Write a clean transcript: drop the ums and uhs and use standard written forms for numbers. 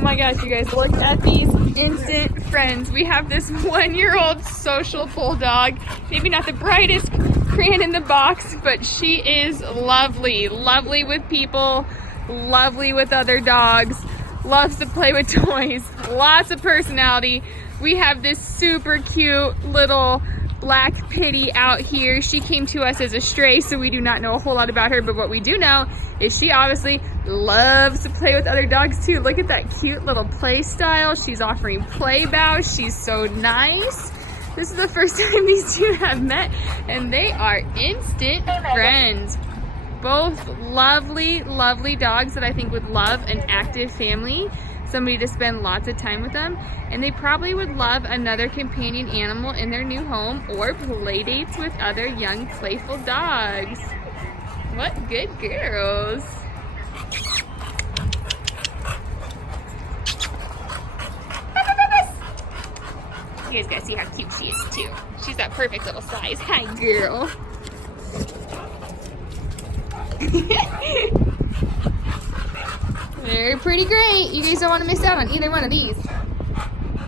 Oh my gosh, you guys, look at these instant friends. We have this 1-year-old social bulldog. Maybe not the brightest crayon in the box, but she is lovely. Lovely with people, lovely with other dogs, loves to play with toys, lots of personality. We have this super cute little black pitty out here. She came to us as a stray, so we do not know a whole lot about her, but what we do know is she obviously loves to play with other dogs too. Look at that cute little play style. She's offering play bows. She's so nice. This is the first time these two have met, and they are instant friends. Both lovely, lovely dogs that I think would love an active family, somebody to spend lots of time with them, and they probably would love another companion animal in their new home or play dates with other young, playful dogs. What good girls. You guys gotta see how cute she is too. She's that perfect little size. Hi, girl. They're pretty great. You guys don't want to miss out on either one of these.